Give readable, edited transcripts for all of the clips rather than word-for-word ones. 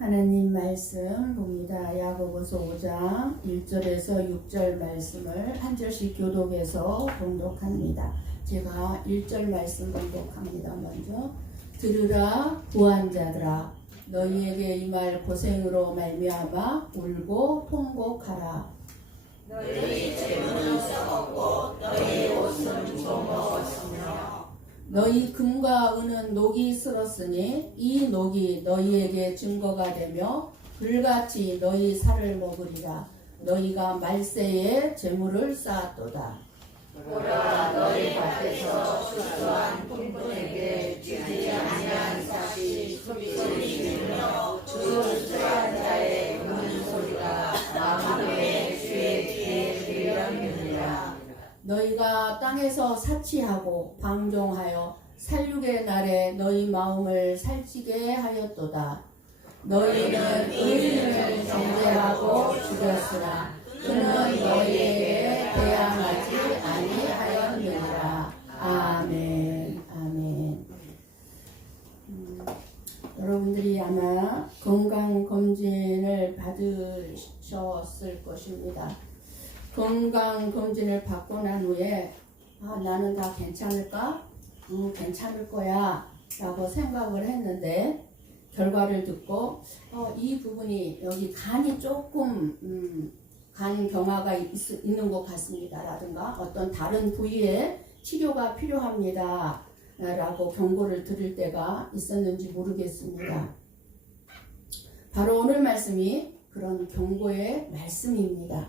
하나님 말씀 봅니다. 야고보서 5장 1절에서 6절 말씀을 한 절씩 교독해서 봉독합니다. 제가 1절 말씀 봉독합니다. 먼저 들으라 구한 자들아, 너희에게 임할 고생으로 말미암아 울고 통곡하라. 너희 재물은 썩었고 너희 옷은 조먹었으며 너희 금과 은은 녹이 슬었으니 이 녹이 너희에게 증거가 되며 불같이 너희 살을 먹으리라. 너희가 말세에 재물을 쌓았도다. 보라, 너희 밭에서 추수한 품꾼에게 주지 아니한 삭이 소리치며 추수한 자의 우는 소리가 마음에 주의 귀에 들려느니라. 너희가 땅에서 사치하고 방종하여 살육의 날에 너희 마음을 살찌게 하였도다. 너희는 의인을 정죄하고 죽였으나 그는 너희에게 대항하지 아니하였느니라. 아멘. 아멘. 여러분들이 아마 건강검진을 받으셨을 것입니다. 건강검진을 받고 난 후에 나는 다 괜찮을까? 괜찮을 거야 라고 생각을 했는데 결과를 듣고 이 부분이 여기 간이 조금 간 경화가 있는 것 같습니다 라든가 어떤 다른 부위에 치료가 필요합니다 라고 경고를 들을 때가 있었는지 모르겠습니다. 바로 오늘 말씀이 그런 경고의 말씀입니다.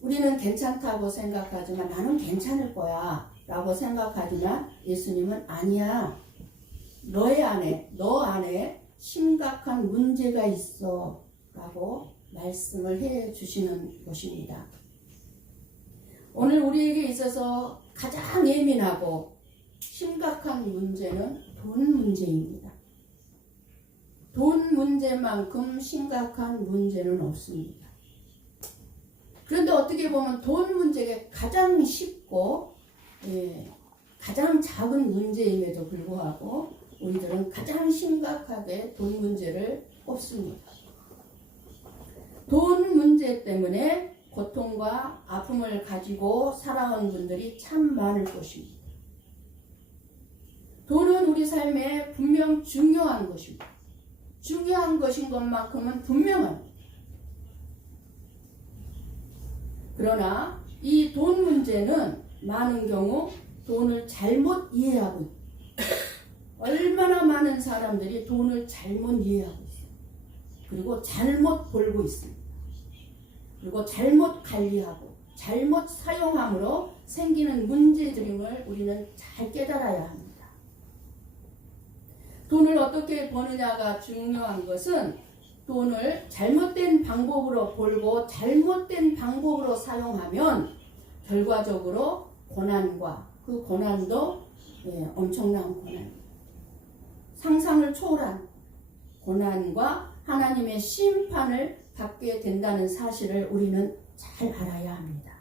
우리는 괜찮다고 생각하지만 나는 괜찮을 거야 라고 생각하지만 예수님은 아니야. 너 안에 심각한 문제가 있어 라고 말씀을 해 주시는 것입니다. 오늘 우리에게 있어서 가장 예민하고 심각한 문제는 돈 문제입니다. 돈 문제만큼 심각한 문제는 없습니다. 그런데 어떻게 보면 돈 문제가 가장 쉽고 가장 작은 문제임에도 불구하고 우리들은 가장 심각하게 돈 문제를 꼽습니다. 돈 문제 때문에 고통과 아픔을 가지고 살아온 분들이 참 많을 것입니다. 돈은 우리 삶에 분명 중요한 것입니다. 중요한 것인 것만큼은 분명합니다. 그러나 이 돈 문제는 많은 경우 돈을 잘못 이해하고 있다. 얼마나 많은 사람들이 돈을 잘못 이해하고 있어요. 그리고 잘못 벌고 있습니다. 그리고 잘못 관리하고 잘못 사용함으로 생기는 문제들임을 우리는 잘 깨달아야 합니다. 돈을 어떻게 버느냐가 중요한 것은 돈을 잘못된 방법으로 벌고 잘못된 방법으로 사용하면 결과적으로 고난과 그 고난도 엄청난 고난입니다. 상상을 초월한 고난과 하나님의 심판을 받게 된다는 사실을 우리는 잘 알아야 합니다.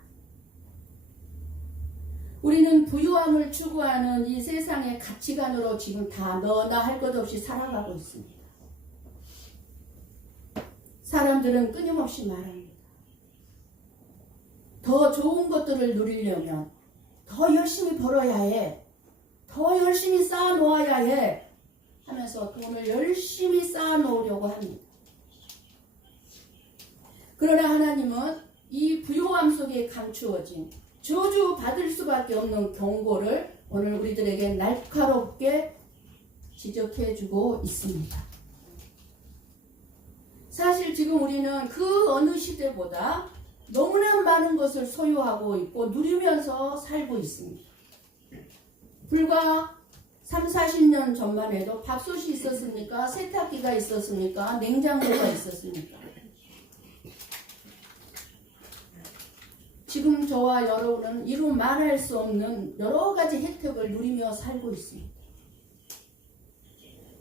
우리는 부유함을 추구하는 이 세상의 가치관으로 지금 다 너나 할 것 없이 살아가고 있습니다. 사람들은 끊임없이 말합니다. 더 좋은 것들을 누리려면 더 열심히 벌어야 해. 더 열심히 쌓아놓아야 해. 하면서 돈을 열심히 쌓아놓으려고 합니다. 그러나 하나님은 이 부요함 속에 감추어진 저주받을 수밖에 없는 경고를 오늘 우리들에게 날카롭게 지적해주고 있습니다. 사실 지금 우리는 그 어느 시대보다 너무나 많은 것을 소유하고 있고 누리면서 살고 있습니다. 불과 3, 40년 전만 해도 밥솥이 있었습니까? 세탁기가 있었습니까? 냉장고가 있었습니까? 지금 저와 여러분은 이루 말할 수 없는 여러 가지 혜택을 누리며 살고 있습니다.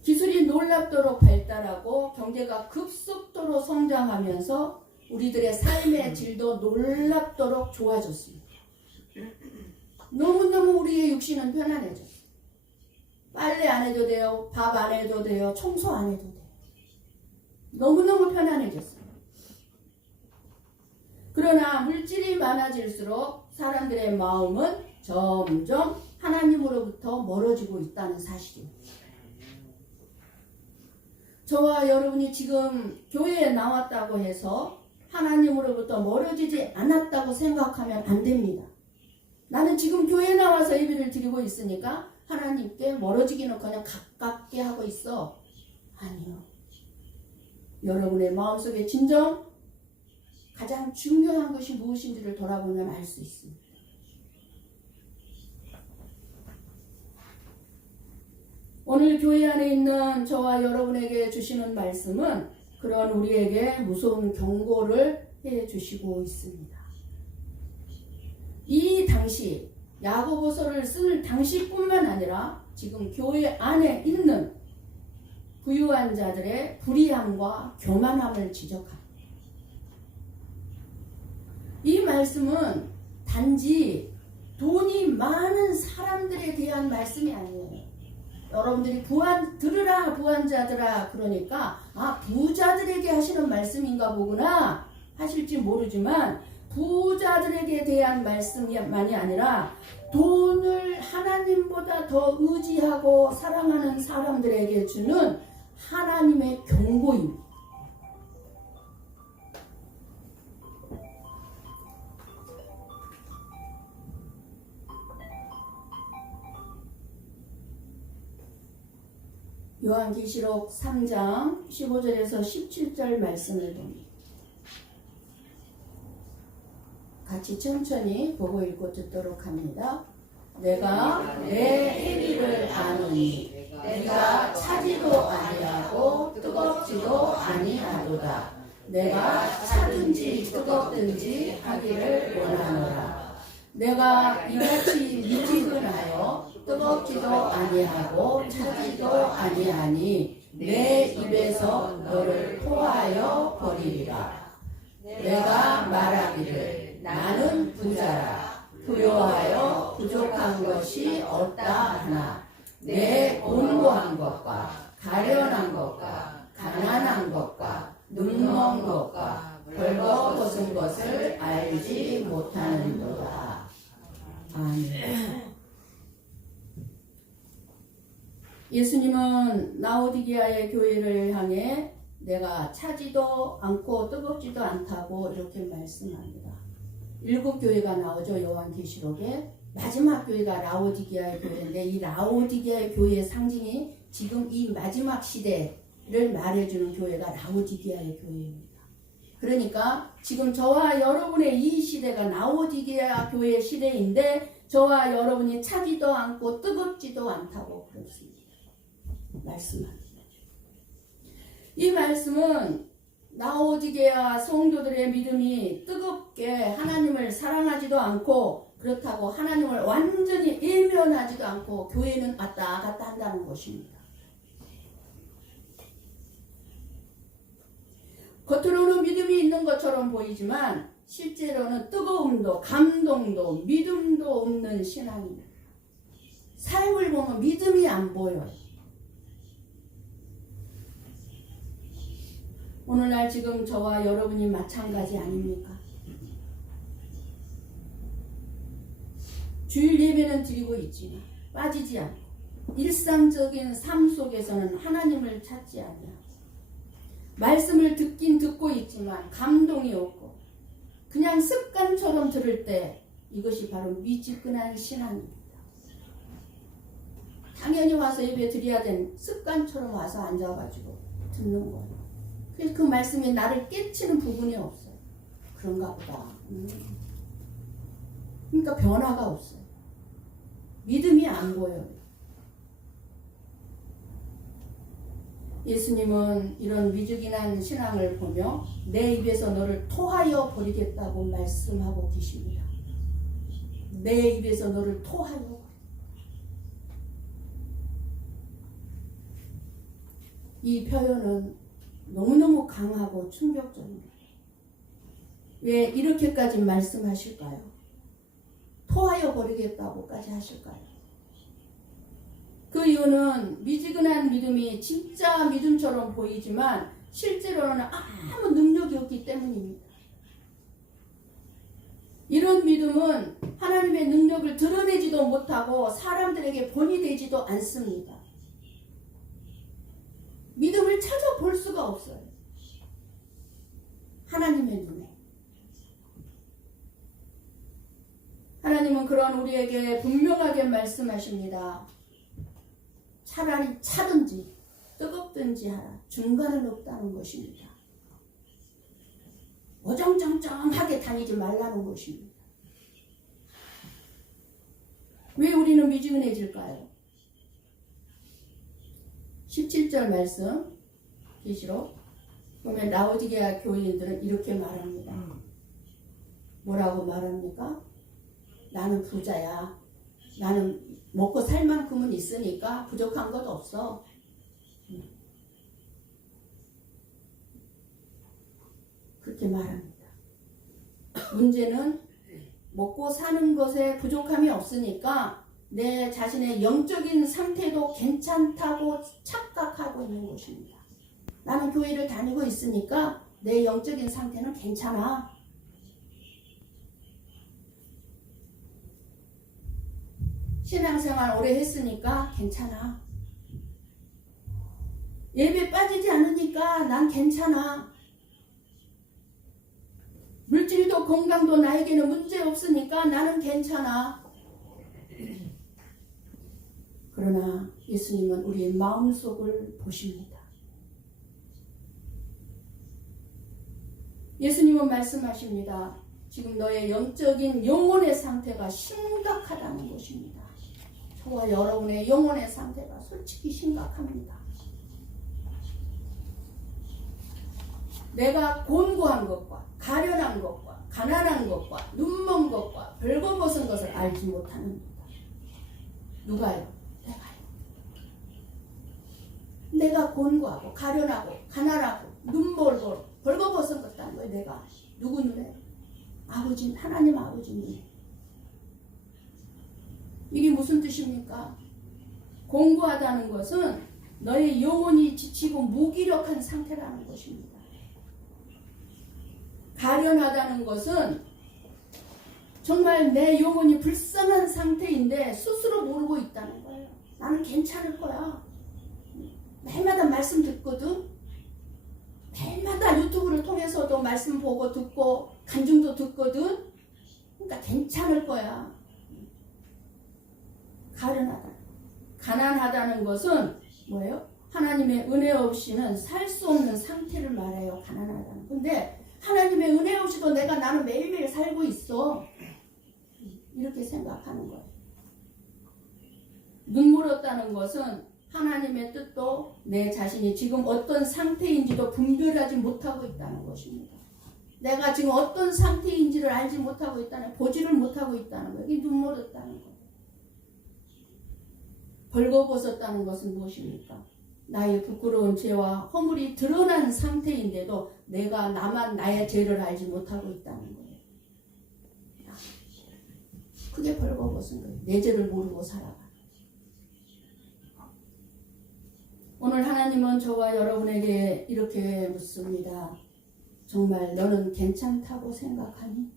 기술이 놀랍도록 발달하고 경제가 급속도로 성장하면서 우리들의 삶의 질도 놀랍도록 좋아졌습니다. 너무너무 우리의 육신은 편안해졌어요. 빨래 안 해도 돼요. 밥 안 해도 돼요. 청소 안 해도 돼요. 너무너무 편안해졌어요. 그러나 물질이 많아질수록 사람들의 마음은 점점 하나님으로부터 멀어지고 있다는 사실입니다. 저와 여러분이 지금 교회에 나왔다고 해서 하나님으로부터 멀어지지 않았다고 생각하면 안 됩니다. 나는 지금 교회에 나와서 예배를 드리고 있으니까 하나님께 멀어지기는커녕 가깝게 하고 있어. 아니요. 여러분의 마음속에 진정 가장 중요한 것이 무엇인지를 돌아보면 알 수 있습니다. 오늘 교회 안에 있는 저와 여러분에게 주시는 말씀은 그런 우리에게 무서운 경고를 해 주시고 있습니다. 이 당시 야고보서를 쓸 당시뿐만 아니라 지금 교회 안에 있는 부유한 자들의 불의함과 교만함을 지적합니다. 이 말씀은 단지 돈이 많은 사람들에 대한 말씀이 아니에요. 여러분들이 들으라 부한자들아 그러니까 부자들에게 하시는 말씀인가 보구나 하실지 모르지만 부자들에게 대한 말씀만이 아니라 돈을 하나님보다 더 의지하고 사랑하는 사람들에게 주는 하나님의 경고입니다. 요한계시록 3장 15절에서 17절 말씀을 봅니다. 같이 천천히 보고 읽고 듣도록 합니다. 내가 내 행위를 아노니 내가 차지도 아니하고 뜨겁지도 아니하도다. 내가 차든지 뜨겁든지 하기를 원하노라. 내가 이같이 미지근하여 뜨겁지도 아니하고 차지도 아니하니 내 입에서 너를 토하여 버리리라. 내가 말하기를 나는 부자라 부요하여 부족한 것이 없다 하나 내 곤고한 것과 가련한 것과 가난한 것과 눈먼 것과 벌거벗은 것을 알지 못하는도다. 아멘. 예수님은 라오디게아의 교회를 향해 내가 차지도 않고 뜨겁지도 않다고 이렇게 말씀합니다. 7교회가 나오죠. 요한계시록에. 마지막 교회가 라오디게아의 교회인데 이 라오디게아의 교회의 상징이 지금 이 마지막 시대를 말해주는 교회가 라오디게아의 교회입니다. 그러니까 지금 저와 여러분의 이 시대가 라오디게아 교회의 시대인데 저와 여러분이 차지도 않고 뜨겁지도 않다고 그렇습니다. 말씀합니다. 이 말씀은 라오디게아 성도들의 믿음이 뜨겁게 하나님을 사랑하지도 않고 그렇다고 하나님을 완전히 외면하지도 않고 교회는 왔다 갔다 한다는 것입니다. 겉으로는 믿음이 있는 것처럼 보이지만 실제로는 뜨거움도 감동도 믿음도 없는 신앙입니다. 삶을 보면 믿음이 안 보여요. 오늘날 지금 저와 여러분이 마찬가지 아닙니까? 주일 예배는 드리고 있지만 빠지지 않고 일상적인 삶 속에서는 하나님을 찾지 않아요. 말씀을 듣긴 듣고 있지만 감동이 없고 그냥 습관처럼 들을 때 이것이 바로 미지근한 신앙입니다. 당연히 와서 예배 드려야 되는 습관처럼 와서 앉아가지고 듣는 거예요. 그래서 그 말씀이 나를 깨치는 부분이 없어요. 그런가 보다. 그러니까 변화가 없어요. 믿음이 안 보여요. 예수님은 이런 미지근한 신앙을 보며 내 입에서 너를 토하여 버리겠다고 말씀하고 계십니다. 내 입에서 너를 토하여 버리겠다. 이 표현은 너무너무 강하고 충격적입니다. 왜 이렇게까지 말씀하실까요? 토하여 버리겠다고까지 하실까요? 그 이유는 미지근한 믿음이 진짜 믿음처럼 보이지만 실제로는 아무 능력이 없기 때문입니다. 이런 믿음은 하나님의 능력을 드러내지도 못하고 사람들에게 본이 되지도 않습니다. 믿음을 찾아볼 수가 없어요. 하나님의 눈에. 하나님은 그런 우리에게 분명하게 말씀하십니다. 차라리 차든지 뜨겁든지 하라. 중간은 없다는 것입니다. 어정쩡쩡하게 다니지 말라는 것입니다. 왜 우리는 미지근해질까요? 17절 말씀 계시록 보면 라오디게아 교인들은 이렇게 말합니다. 뭐라고 말합니까? 나는 부자야. 나는 먹고 살 만큼은 있으니까 부족한 것 없어. 그렇게 말합니다. 문제는 먹고 사는 것에 부족함이 없으니까 내 자신의 영적인 상태도 괜찮다고 착각하고 있는 것입니다. 나는 교회를 다니고 있으니까 내 영적인 상태는 괜찮아. 신앙생활 오래 했으니까 괜찮아. 예배 빠지지 않으니까 난 괜찮아. 물질도 건강도 나에게는 문제 없으니까 나는 괜찮아. 그러나 예수님은 우리의 마음속을 보십니다. 예수님은 말씀하십니다. 지금 너의 영적인 영혼의 상태가 심각하다는 것입니다. 저와 여러분의 영혼의 상태가 솔직히 심각합니다. 내가 곤고한 것과 가련한 것과 가난한 것과 눈먼 것과 벌거벗은 것을 알지 못하는 것. 누가요? 내가요. 내가 곤고하고 가련하고 가난하고 눈멀고 벌거벗은 것다는 거예요. 내가 누구 눈에? 아버지, 하나님 아버지 눈에. 이게 무슨 뜻입니까? 공고하다는 것은 너의 영혼이 지치고 무기력한 상태라는 것입니다. 가련하다는 것은 정말 내 영혼이 불쌍한 상태인데 스스로 모르고 있다는 거예요. 나는 괜찮을 거야. 매일마다 말씀 듣거든. 매일마다 유튜브를 통해서도 말씀 보고 듣고 간증도 듣거든. 그러니까 괜찮을 거야. 가련하다. 가난하다는 것은 뭐예요? 하나님의 은혜 없이는 살 수 없는 상태를 말해요. 가난하다는. 근데 하나님의 은혜 없이도 나는 매일매일 살고 있어. 이렇게 생각하는 거예요. 눈물었다는 것은 하나님의 뜻도 내 자신이 지금 어떤 상태인지도 분별하지 못하고 있다는 것입니다. 내가 지금 어떤 상태인지를 알지 못하고 있다는, 보지를 못하고 있다는 거예요. 이게 눈물었다는 거예요. 벌거벗었다는 것은 무엇입니까? 나의 부끄러운 죄와 허물이 드러난 상태인데도 내가 나만 나의 죄를 알지 못하고 있다는 거예요. 그게 벌거벗은 거예요. 내 죄를 모르고 살아가. 오늘 하나님은 저와 여러분에게 이렇게 묻습니다. 정말 너는 괜찮다고 생각하니?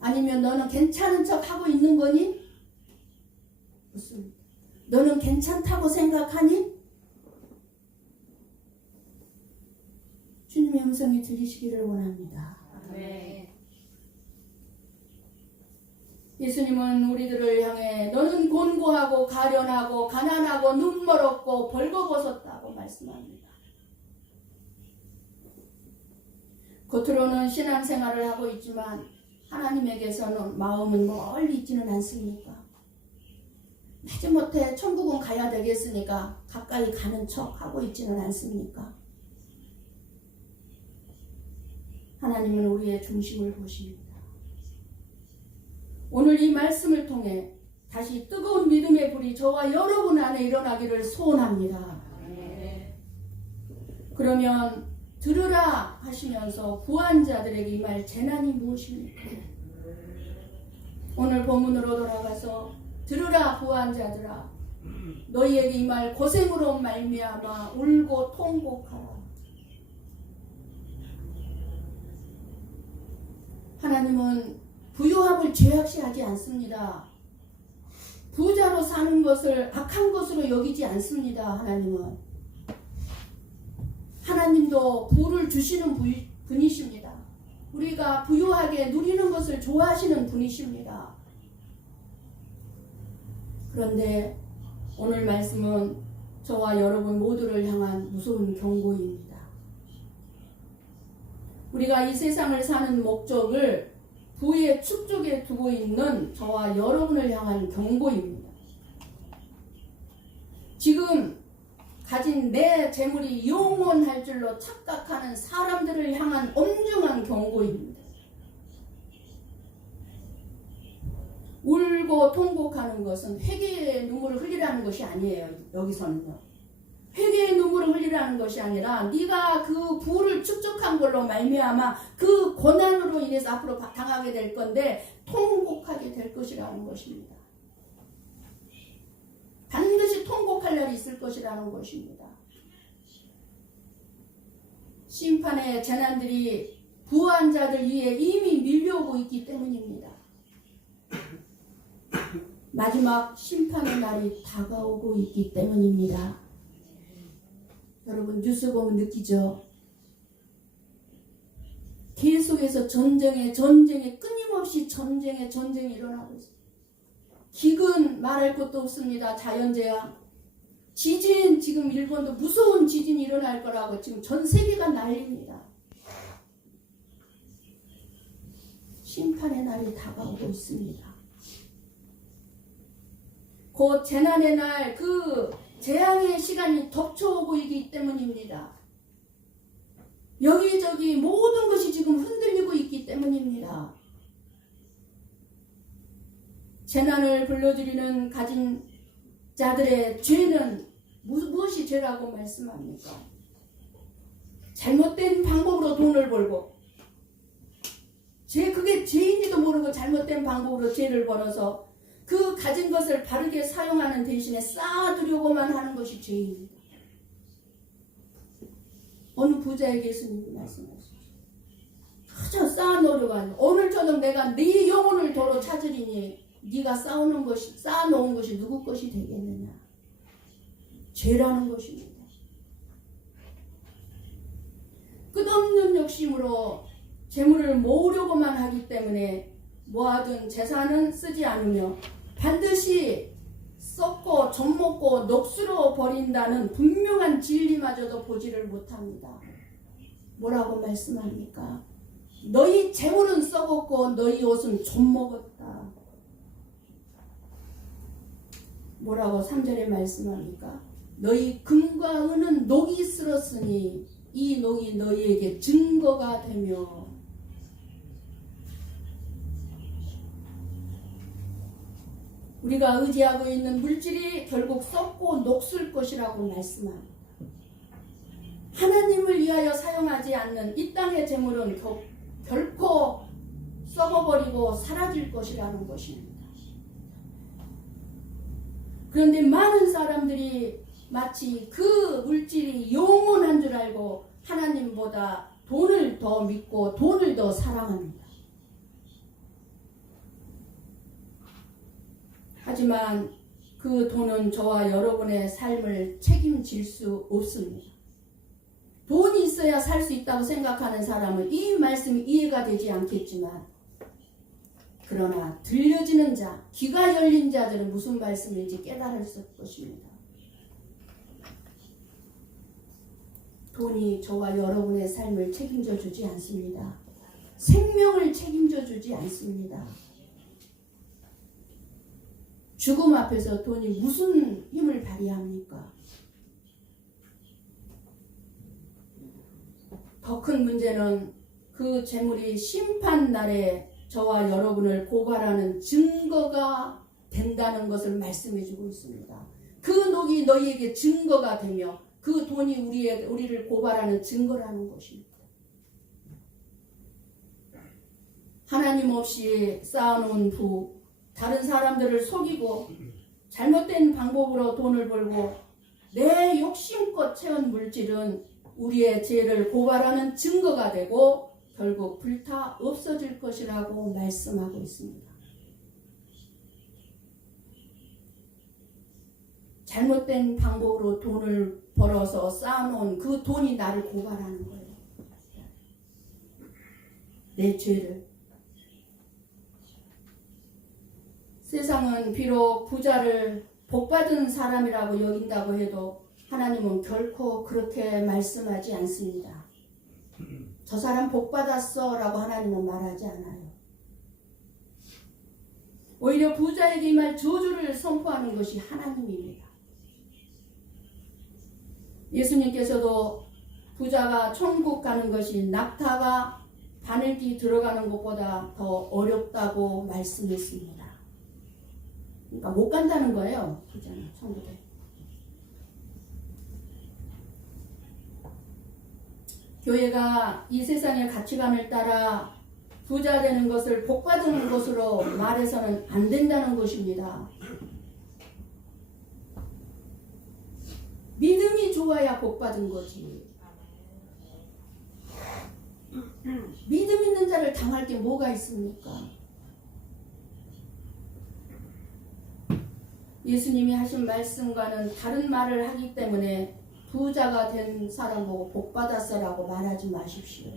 아니면 너는 괜찮은 척 하고 있는 거니? 묻습니다. 너는 괜찮다고 생각하니? 주님의 음성이 들리시기를 원합니다. 네. 예수님은 우리들을 향해 너는 곤고하고 가련하고 가난하고 눈멀었고 벌거벗었다고 말씀합니다. 겉으로는 신앙생활을 하고 있지만 하나님에게서는 마음은 멀리 있지는 않습니까? 마지못해 천국은 가야 되겠으니까 가까이 가는 척 하고 있지는 않습니까? 하나님은 우리의 중심을 보십니다. 오늘 이 말씀을 통해 다시 뜨거운 믿음의 불이 저와 여러분 안에 일어나기를 소원합니다. 그러면 들으라 하시면서 구한 자들에게 임할 재난이 무엇입니까? 오늘 본문으로 돌아가서 들으라 부한 자들아 너희에게 이 말 고생으로 말미암아 울고 통곡하라. 하나님은 부유함을 죄악시하지 않습니다. 부자로 사는 것을 악한 것으로 여기지 않습니다. 하나님도 부를 주시는 분이십니다. 우리가 부유하게 누리는 것을 좋아하시는 분이십니다. 그런데 오늘 말씀은 저와 여러분 모두를 향한 무서운 경고입니다. 우리가 이 세상을 사는 목적을 부의 축적에 두고 있는 저와 여러분을 향한 경고입니다. 지금 가진 내 재물이 영원할 줄로 착각하는 사람들을 향한 엄중한 경고입니다. 울고 통곡하는 것은 회개의 눈물을 흘리라는 것이 아니에요. 여기서는요. 회개의 눈물을 흘리라는 것이 아니라 네가 그 부를 축적한 걸로 말미암아 그 고난으로 인해서 앞으로 당하게 될 건데 통곡하게 될 것이라는 것입니다. 반드시 통곡할 날이 있을 것이라는 것입니다. 심판의 재난들이 부한 자들 위에 이미 밀려오고 있기 때문입니다. 마지막 심판의 날이 다가오고 있기 때문입니다. 여러분 뉴스 보면 느끼죠? 계속해서 전쟁에 끊임없이 전쟁이 일어나고 있어요. 기근 말할 것도 없습니다. 자연재앙, 지진, 지금 일본도 무서운 지진이 일어날 거라고 지금 전 세계가 난립니다. 심판의 날이 다가오고 있습니다. 곧 재난의 날, 그 재앙의 시간이 덮쳐오고 있기 때문입니다. 여기저기 모든 것이 지금 흔들리고 있기 때문입니다. 재난을 불러들이는 가진 자들의 죄는 무엇이 죄라고 말씀합니까? 잘못된 방법으로 돈을 벌고 그게 죄인지도 모르고 잘못된 방법으로 죄를 벌어서 그 가진 것을 바르게 사용하는 대신에 쌓아두려고만 하는 것이 죄입니다. 어느 부자에게 예수님이 말씀하셨죠. 그저 쌓아놓으려고 하는 오늘 저녁 내가 네 영혼을 도로 찾으리니 네가 쌓아놓은 것이 누구 것이 되겠느냐. 죄라는 것입니다. 끝없는 욕심으로 재물을 모으려고만 하기 때문에 모아둔 재산은 쓰지 않으며 반드시 썩고 젖먹고 녹수로 버린다는 분명한 진리마저도 보지를 못합니다. 뭐라고 말씀합니까? 너희 재물은 썩었고 너희 옷은 젖먹었다. 뭐라고 3절에 말씀합니까? 너희 금과 은은 녹이 쓸었으니 이 녹이 너희에게 증거가 되며 우리가 의지하고 있는 물질이 결국 썩고 녹슬 것이라고 말씀합니다. 하나님을 위하여 사용하지 않는 이 땅의 재물은 결코 썩어버리고 사라질 것이라는 것입니다. 그런데 많은 사람들이 마치 그 물질이 영원한 줄 알고 하나님보다 돈을 더 믿고 돈을 더 사랑합니다. 하지만 그 돈은 저와 여러분의 삶을 책임질 수 없습니다. 돈이 있어야 살 수 있다고 생각하는 사람은 이 말씀이 이해가 되지 않겠지만 그러나 들려지는 자, 귀가 열린 자들은 무슨 말씀인지 깨달을 것입니다. 돈이 저와 여러분의 삶을 책임져 주지 않습니다. 생명을 책임져 주지 않습니다. 죽음 앞에서 돈이 무슨 힘을 발휘합니까? 더 큰 문제는 그 재물이 심판날에 저와 여러분을 고발하는 증거가 된다는 것을 말씀해 주고 있습니다. 그 녹이 너희에게 증거가 되며 그 돈이 우리를 고발하는 증거라는 것입니다. 하나님 없이 쌓아놓은 부, 다른 사람들을 속이고 잘못된 방법으로 돈을 벌고 내 욕심껏 채운 물질은 우리의 죄를 고발하는 증거가 되고 결국 불타 없어질 것이라고 말씀하고 있습니다. 잘못된 방법으로 돈을 벌어서 쌓아놓은 그 돈이 나를 고발하는 거예요. 내 죄를. 세상은 비록 부자를 복받은 사람이라고 여긴다고 해도 하나님은 결코 그렇게 말씀하지 않습니다. 저 사람 복받았어 라고 하나님은 말하지 않아요. 오히려 부자에게 임할 저주를 선포하는 것이 하나님입니다. 예수님께서도 부자가 천국 가는 것이 낙타가 바늘기 들어가는 것보다 더 어렵다고 말씀했습니다. 그러니까 못 간다는 거예요. 부자는 천국에. 교회가 이 세상의 가치관을 따라 부자 되는 것을 복받은 것으로 말해서는 안 된다는 것입니다. 믿음이 좋아야 복받은 거지. 믿음 있는 자를 당할 게 뭐가 있습니까? 예수님이 하신 말씀과는 다른 말을 하기 때문에 부자가 된 사람 보고 복받았어라고 말하지 마십시오.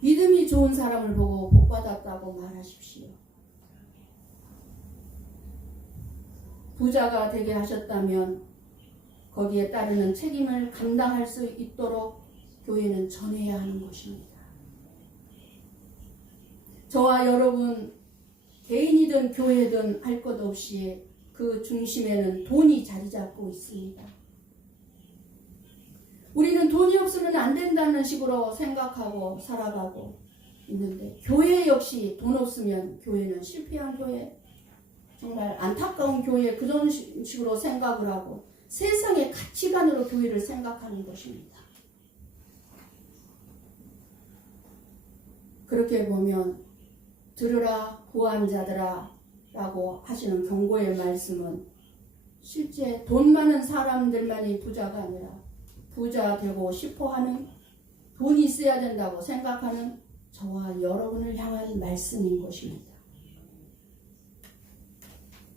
믿음이 좋은 사람을 보고 복받았다고 말하십시오. 부자가 되게 하셨다면 거기에 따르는 책임을 감당할 수 있도록 교회는 전해야 하는 것입니다. 저와 여러분 개인이든 교회든 할 것 없이 그 중심에는 돈이 자리 잡고 있습니다. 우리는 돈이 없으면 안 된다는 식으로 생각하고 살아가고 있는데 교회 역시 돈 없으면 교회는 실패한 교회, 정말 안타까운 교회, 그런 식으로 생각을 하고 세상의 가치관으로 교회를 생각하는 것입니다. 그렇게 보면 들으라 구한 자들아 라고 하시는 경고의 말씀은 실제 돈 많은 사람들만이 부자가 아니라 부자 되고 싶어하는, 돈이 있어야 된다고 생각하는 저와 여러분을 향한 말씀인 것입니다.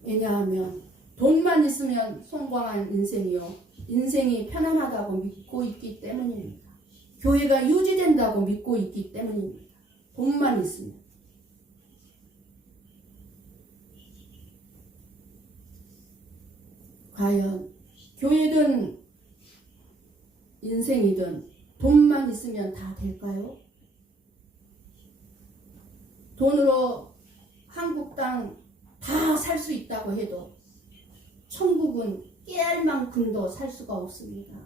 왜냐하면 돈만 있으면 성공한 인생이요, 인생이 편안하다고 믿고 있기 때문입니다. 교회가 유지된다고 믿고 있기 때문입니다. 돈만 있으면. 과연 교회든 인생이든 돈만 있으면 다 될까요? 돈으로 한국 땅 다 살 수 있다고 해도 천국은 깨알 만큼도 살 수가 없습니다.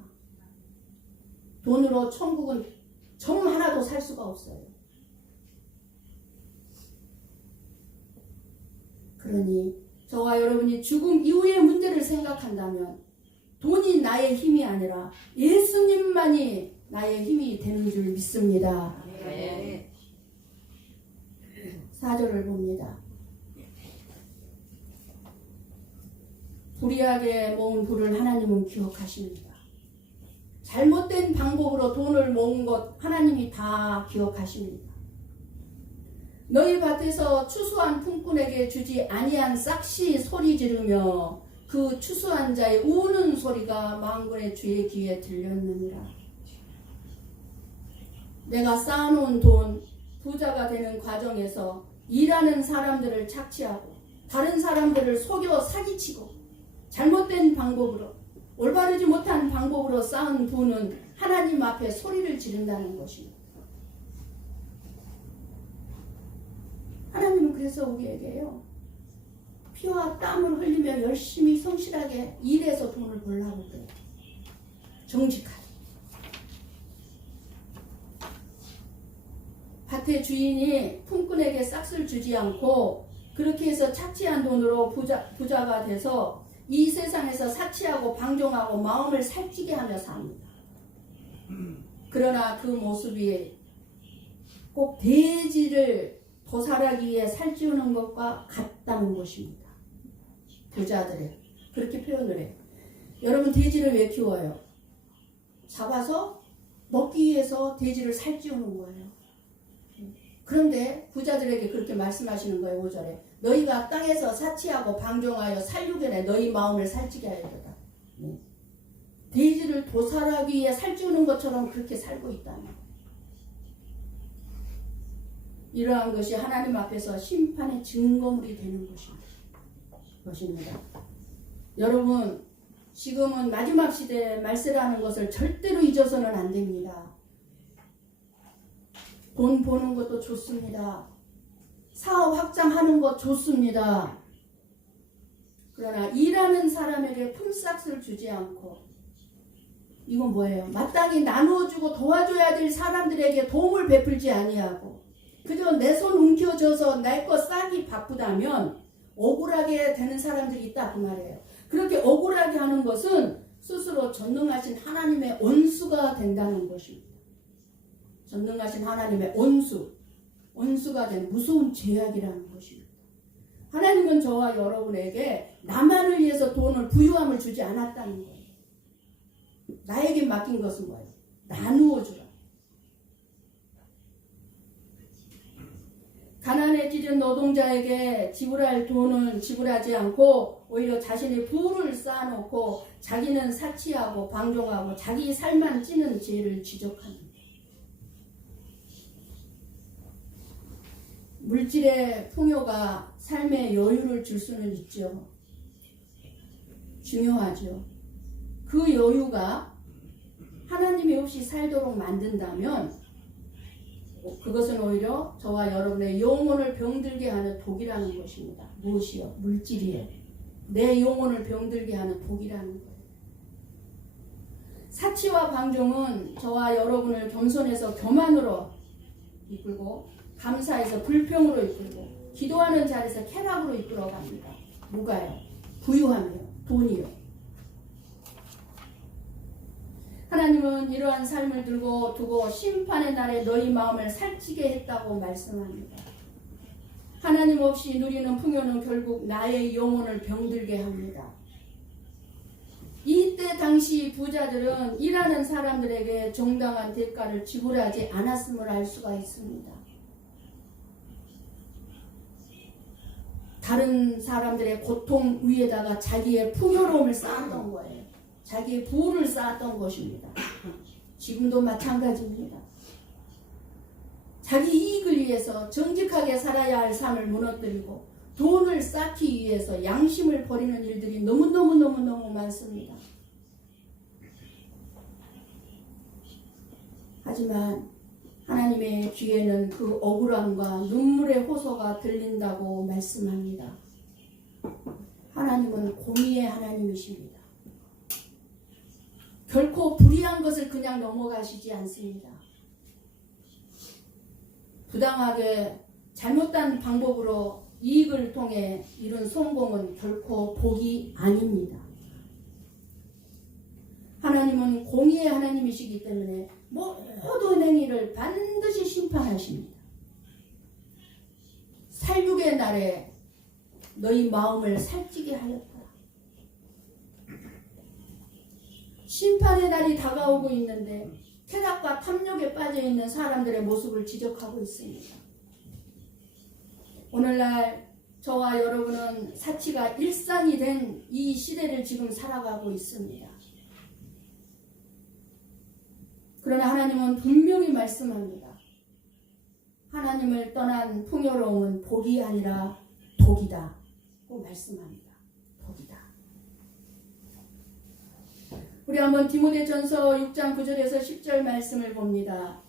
돈으로 천국은 점 하나도 살 수가 없어요. 그러니 저와 여러분이 죽음 이후의 문제를 생각한다면 돈이 나의 힘이 아니라 예수님만이 나의 힘이 되는 줄 믿습니다. 네. 4절을 봅니다. 불의하게 모은 부를 하나님은 기억하십니다. 잘못된 방법으로 돈을 모은 것 하나님이 다 기억하십니다. 너희 밭에서 추수한 품꾼에게 주지 아니한 싹시 소리 지르며 그 추수한 자의 우는 소리가 만군의 주의 귀에 들렸느니라. 내가 쌓아놓은 돈, 부자가 되는 과정에서 일하는 사람들을 착취하고 다른 사람들을 속여 사기치고 잘못된 방법으로, 올바르지 못한 방법으로 쌓은 돈은 하나님 앞에 소리를 지른다는 것입니다. 하나님은 그래서 우리에게요, 피와 땀을 흘리며 열심히 성실하게 일해서 돈을 벌라고 그래요. 정직하게. 밭의 주인이 품꾼에게 싹을 주지 않고 그렇게 해서 착취한 돈으로 부자가 돼서 이 세상에서 사치하고 방종하고 마음을 살찌게 하며 삽니다. 그러나 그 모습이 꼭 돼지를 도살하기 위해 살찌우는 것과 같다는 것입니다. 부자들의 그렇게 표현을 해요. 여러분 돼지를 왜 키워요? 잡아서 먹기 위해서 돼지를 살찌우는 거예요. 그런데 부자들에게 그렇게 말씀하시는 거예요. 5절에 너희가 땅에서 사치하고 방종하여 살육연에 너희 마음을 살찌게 하였도다. 돼지를 도살하기 위해 살찌우는 것처럼 그렇게 살고 있다는 거예요. 이러한 것이 하나님 앞에서 심판의 증거물이 되는 것입니다. 여러분 지금은 마지막 시대의 말세라는 것을 절대로 잊어서는 안 됩니다. 돈 버는 것도 좋습니다. 사업 확장하는 것 좋습니다. 그러나 일하는 사람에게 품삯을 주지 않고 이건 뭐예요? 마땅히 나누어주고 도와줘야 될 사람들에게 도움을 베풀지 아니하고 그저 내 손 움켜져서 내 거 싸기 바쁘다면 억울하게 되는 사람들이 있다 그 말이에요. 그렇게 억울하게 하는 것은 스스로 전능하신 하나님의 온수가 된다는 것입니다. 전능하신 하나님의 온수가 된 무서운 죄악이라는 것입니다. 하나님은 저와 여러분에게 나만을 위해서 돈을 부유함을 주지 않았다는 거예요. 나에게 맡긴 것은 뭐예요? 나누어 주라. 가난에 찌든 노동자에게 지불할 돈은 지불하지 않고 오히려 자신의 부를 쌓아놓고 자기는 사치하고 방종하고 자기 살만 찌는 죄를 지적합니다. 물질의 풍요가 삶에 여유를 줄 수는 있죠. 중요하죠. 그 여유가 하나님이 없이 살도록 만든다면 그것은 오히려 저와 여러분의 영혼을 병들게 하는 독이라는 것입니다. 무엇이요? 물질이에요. 내 영혼을 병들게 하는 독이라는 거예요. 사치와 방종은 저와 여러분을 겸손해서 교만으로 이끌고 감사해서 불평으로 이끌고 기도하는 자리에서 쾌락으로 이끌어갑니다. 뭐가요? 부유함이요. 돈이요. 하나님은 이러한 삶을 두고 심판의 날에 너희 마음을 살찌게 했다고 말씀합니다. 하나님 없이 누리는 풍요는 결국 나의 영혼을 병들게 합니다. 이때 당시 부자들은 일하는 사람들에게 정당한 대가를 지불하지 않았음을 알 수가 있습니다. 다른 사람들의 고통 위에다가 자기의 풍요로움을 쌓았던 거예요. 자기의 부를 쌓았던 것입니다. 지금도 마찬가지입니다. 자기 이익을 위해서 정직하게 살아야 할 삶을 무너뜨리고 돈을 쌓기 위해서 양심을 버리는 일들이 너무 많습니다. 하지만 하나님의 귀에는 그 억울함과 눈물의 호소가 들린다고 말씀합니다. 하나님은 공의의 하나님이십니다. 결코 불의한 것을 그냥 넘어가시지 않습니다. 부당하게 잘못된 방법으로 이익을 통해 이룬 성공은 결코 복이 아닙니다. 하나님은 공의의 하나님이시기 때문에 모든 행위를 반드시 심판하십니다. 살육의 날에 너희 마음을 살찌게 하였다. 심판의 날이 다가오고 있는데 쾌락과 탐욕에 빠져있는 사람들의 모습을 지적하고 있습니다. 오늘날 저와 여러분은 사치가 일상이 된 이 시대를 지금 살아가고 있습니다. 그러나 하나님은 분명히 말씀합니다. 하나님을 떠난 풍요로움은 복이 아니라 독이다. 고 말씀합니다. 독이다. 우리 한번 디모데전서 6장 9절에서 10절 말씀을 봅니다.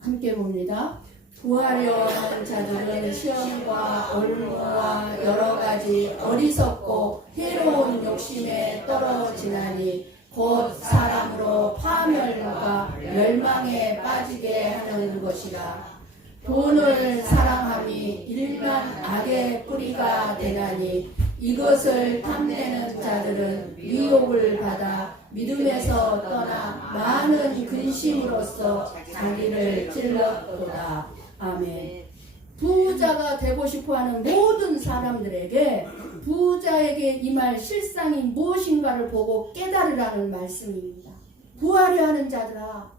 함께 봅니다. 구하려 하는 자들은 시험과 올무와 여러 가지 어리석고 해로운 욕심에 떨어지나니 곧 사람으로 파멸과 멸망에 빠지게 하는 것이라. 돈을 사랑함이 일만 악의 뿌리가 되나니 이것을 탐내는 자들은 미혹을 받아 믿음에서 떠나 많은 근심으로써 자기를 찔렀도다. 아멘. 부자가 되고 싶어하는 모든 사람들에게 부자에게 임할 실상이 무엇인가를 보고 깨달으라는 말씀입니다. 부하려 하는 자들아,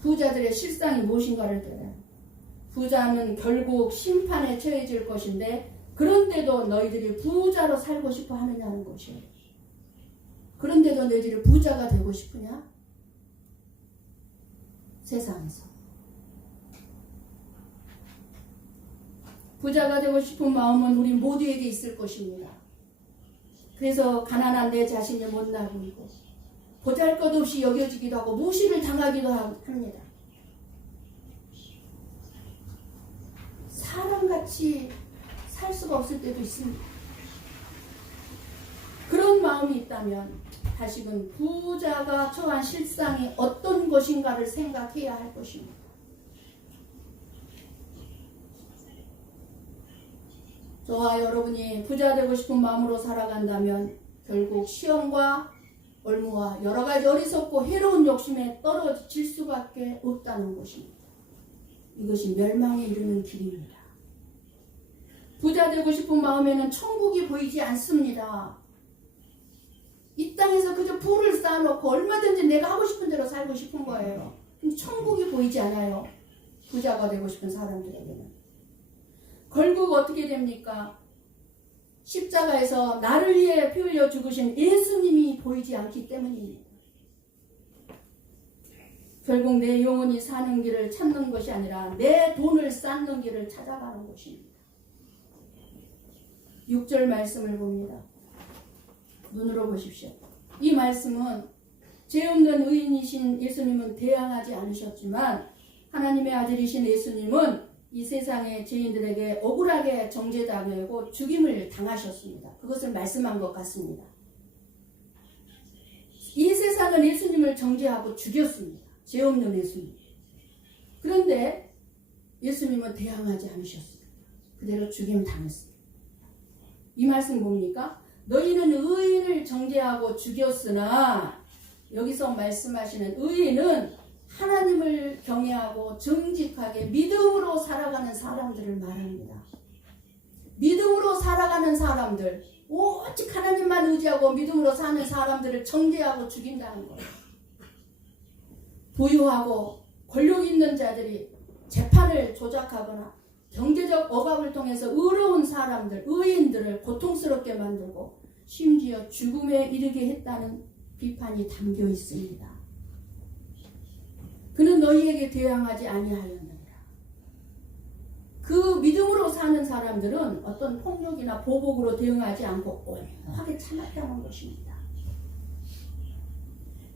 부자들의 실상이 무엇인가를 깨달아. 부자는 결국 심판에 처해질 것인데 그런데도 너희들이 부자로 살고 싶어 하느냐는 것이에요. 그런데도 너희들이 부자가 되고 싶으냐? 세상에서 부자가 되고 싶은 마음은 우리 모두에게 있을 것입니다. 그래서 가난한 내 자신이 못나 보이고 보잘것없이 여겨지기도 하고 무시를 당하기도 합니다. 사람같이 살 수가 없을 때도 있습니다. 그런 마음이 있다면 다시금 부자가 처한 실상이 어떤 것인가를 생각해야 할 것입니다. 저와 여러분이 부자 되고 싶은 마음으로 살아간다면 결국 시험과 올무와 여러 가지 어리석고 해로운 욕심에 떨어질 수밖에 없다는 것입니다. 이것이 멸망에 이르는 길입니다. 부자 되고 싶은 마음에는 천국이 보이지 않습니다. 이 땅에서 그저 부를 쌓아놓고 얼마든지 내가 하고 싶은 대로 살고 싶은 거예요. 근데 천국이 보이지 않아요. 부자가 되고 싶은 사람들에게는. 결국 어떻게 됩니까? 십자가에서 나를 위해 피 흘려 죽으신 예수님이 보이지 않기 때문입니다. 결국 내 영혼이 사는 길을 찾는 것이 아니라 내 돈을 쌓는 길을 찾아가는 것입니다. 6절 말씀을 봅니다. 눈으로 보십시오. 이 말씀은 죄 없는 의인이신 예수님은 대항하지 않으셨지만 하나님의 아들이신 예수님은 이 세상의 죄인들에게 억울하게 정죄당하고 죽임을 당하셨습니다. 그것을 말씀한 것 같습니다. 이 세상은 예수님을 정죄하고 죽였습니다. 죄 없는 예수님. 그런데 예수님은 대항하지 않으셨습니다. 그대로 죽임 당했습니다. 이 말씀 뭡니까? 너희는 의인을 정죄하고 죽였으나 여기서 말씀하시는 의인은 하나님을 경외하고 정직하게 믿음으로 살아가는 사람들을 말합니다. 믿음으로 살아가는 사람들, 오직 하나님만 의지하고 믿음으로 사는 사람들을 정죄하고 죽인다는 거예요. 부유하고 권력 있는 자들이 재판을 조작하거나 경제적 억압을 통해서 의로운 사람들, 의인들을 고통스럽게 만들고 심지어 죽음에 이르게 했다는 비판이 담겨 있습니다. 그는 너희에게 대항하지 아니하였느니라. 그 믿음으로 사는 사람들은 어떤 폭력이나 보복으로 대응하지 않고 온유하게 참았다는 것입니다.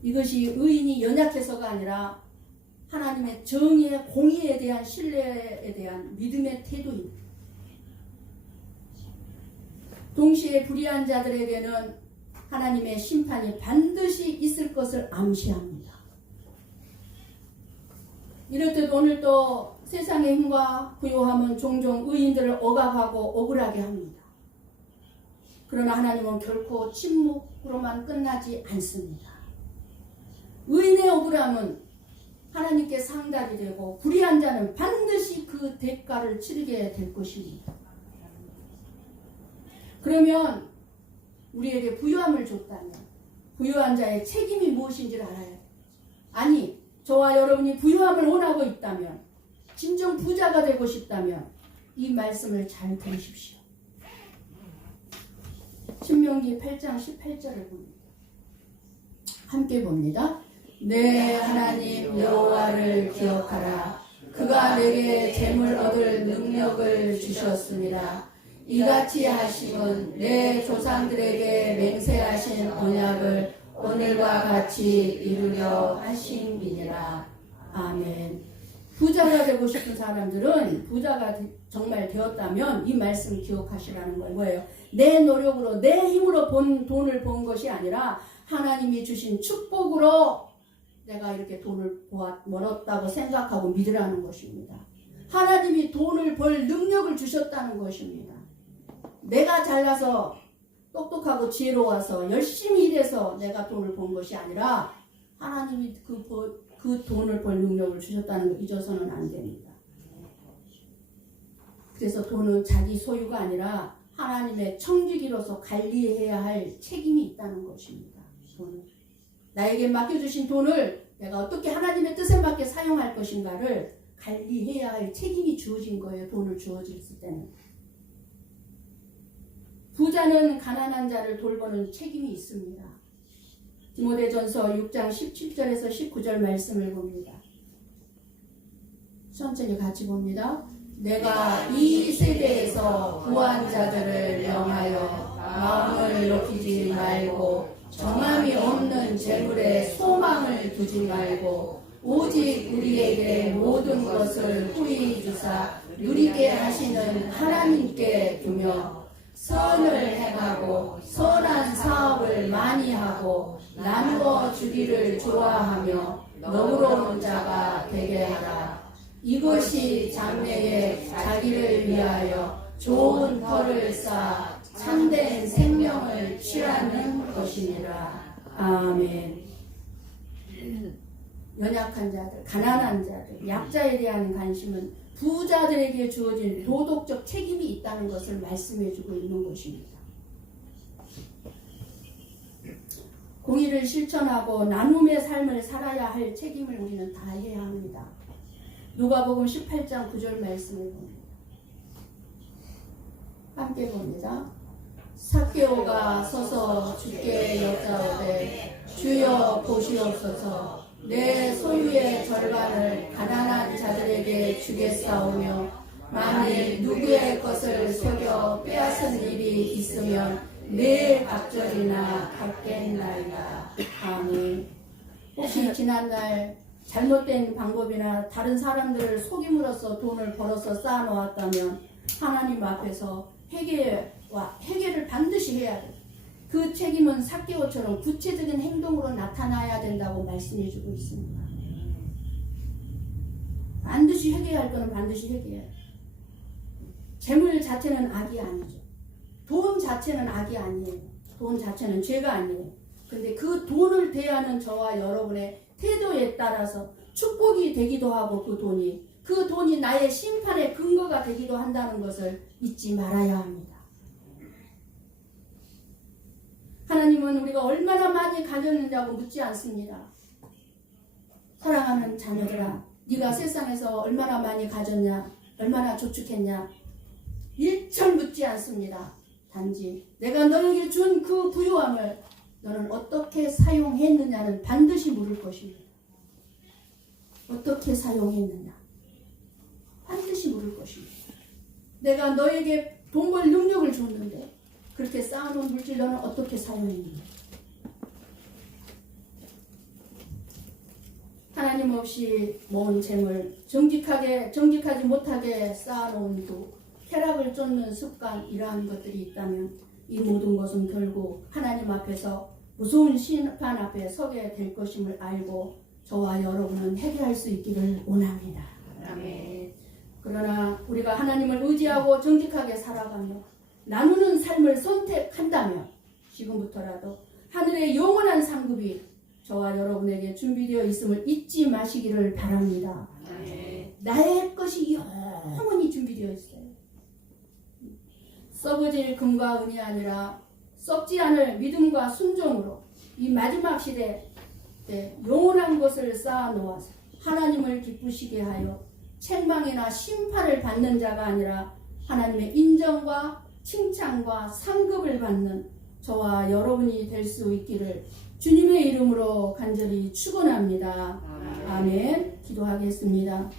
이것이 의인이 연약해서가 아니라 하나님의 정의의 공의에 대한 신뢰에 대한 믿음의 태도입니다. 동시에 불의한 자들에게는 하나님의 심판이 반드시 있을 것을 암시합니다. 이렇듯 오늘도 세상의 힘과 부요함은 종종 의인들을 억압하고 억울하게 합니다. 그러나 하나님은 결코 침묵으로만 끝나지 않습니다. 의인의 억울함은 하나님께 상달이 되고 불의한 자는 반드시 그 대가를 치르게 될 것입니다. 그러면 우리에게 부유함을 줬다면 부유한 자의 책임이 무엇인지를 알아야 돼요. 아니, 저와 여러분이 부유함을 원하고 있다면, 진정 부자가 되고 싶다면 이 말씀을 잘 들으십시오. 신명기 8장 18절을 봅니다. 함께 봅니다. 내 하나님 여호와를 기억하라. 그가 내게 재물 얻을 능력을 주셨습니다. 이같이 하심은 내 조상들에게 맹세하신 언약을 오늘과 같이 이루려 하심이니라. 아멘. 부자가 되고 싶은 사람들은 부자가 정말 되었다면 이 말씀 기억하시라는 거예요. 내 노력으로 내 힘으로 번 돈을 번 것이 아니라 하나님이 주신 축복으로 내가 이렇게 돈을 벌었다고 생각하고 믿으라는 것입니다. 하나님이 돈을 벌 능력을 주셨다는 것입니다. 내가 잘나서 똑똑하고 지혜로워서 열심히 일해서 내가 돈을 번 것이 아니라 하나님이 그 그 돈을 벌 능력을 주셨다는 걸 잊어서는 안 됩니다. 그래서 돈은 자기 소유가 아니라 하나님의 청지기로서 관리해야 할 책임이 있다는 것입니다. 돈은. 나에게 맡겨주신 돈을 내가 어떻게 하나님의 뜻에 맞게 사용할 것인가를 관리해야 할 책임이 주어진 거예요. 돈을 주어졌을 때는. 부자는 가난한 자를 돌보는 책임이 있습니다. 디모데전서 6장 17절에서 19절 말씀을 봅니다. 천천히 같이 봅니다. 내가 이 세대에서 구한 자들을 명하여 마음을 높이지 말고 정함이 없는 재물에 소망을 두지 말고 오직 우리에게 모든 것을 후히 주사 누리게 하시는 하나님께 두며 선을 행하고 선한 사업을 많이 하고 나누어 주기를 좋아하며 너그러운 자가 되게 하라. 이것이 장래에 자기를 위하여 좋은 터를 쌓아 참된 생명을 취하는 것이니라. 아멘. 연약한 자들, 가난한 자들, 약자에 대한 관심은 부자들에게 주어진 도덕적 책임이 있다는 것을 말씀해주고 있는 것입니다. 공의를 실천하고 나눔의 삶을 살아야 할 책임을 우리는 다해야 합니다. 누가복음 18장 9절 말씀을 봅니다. 함께 봅니다. 삭개오가 서서 주께 여짜오되 주여 보시옵소서. 내 소유의 절반을 가난한 자들에게 주겠사오며 만일 누구의 것을 속여 빼앗은 일이 있으면 내일 갑절이나 갚겠나이다. 아멘. 혹시 지난날 잘못된 방법이나 다른 사람들을 속임으로써 돈을 벌어서 쌓아놓았다면 하나님 앞에서 회개를 반드시 해야 돼요. 그 책임은 삭개오처럼 구체적인 행동으로 나타나야 된다고 말씀해주고 있습니다. 반드시 회개할 거는 반드시 회개해요. 재물 자체는 악이 아니죠. 돈 자체는 악이 아니에요. 돈 자체는 죄가 아니에요. 근데 그 돈을 대하는 저와 여러분의 태도에 따라서 축복이 되기도 하고 그 돈이 나의 심판의 근거가 되기도 한다는 것을 잊지 말아야 합니다. 하나님은 우리가 얼마나 많이 가졌느냐고 묻지 않습니다. 사랑하는 자녀들아, 네가 세상에서 얼마나 많이 가졌냐, 얼마나 저축했냐, 일절 묻지 않습니다. 단지 내가 너에게 준 그 부유함을 너는 어떻게 사용했느냐는 반드시 물을 것입니다. 어떻게 사용했느냐 반드시 물을 것입니다. 내가 너에게 돈 벌 능력을 줬는데 그렇게 쌓아놓은 물질 너는 어떻게 사용했느냐. 하나님 없이 모은 재물, 정직하지 못하게 쌓아놓은 쾌락을 쫓는 습관, 이러한 것들이 있다면 이 모든 것은 결국 하나님 앞에서 무서운 심판 앞에 서게 될 것임을 알고 저와 여러분은 해결할 수 있기를 원합니다. 아멘. 그러나 우리가 하나님을 의지하고 정직하게 살아가며 나누는 삶을 선택한다면 지금부터라도 하늘의 영원한 상급이 저와 여러분에게 준비되어 있음을 잊지 마시기를 바랍니다. 아멘. 나의 것이 영원히 준비되어 있어요. 썩어질 금과 은이 아니라 썩지 않을 믿음과 순종으로 이 마지막 시대 때 영원한 것을 쌓아놓아서 하나님을 기쁘시게 하여 책망이나 심판을 받는 자가 아니라 하나님의 인정과 칭찬과 상급을 받는 저와 여러분이 될 수 있기를 주님의 이름으로 간절히 축원합니다. 아멘. 기도하겠습니다.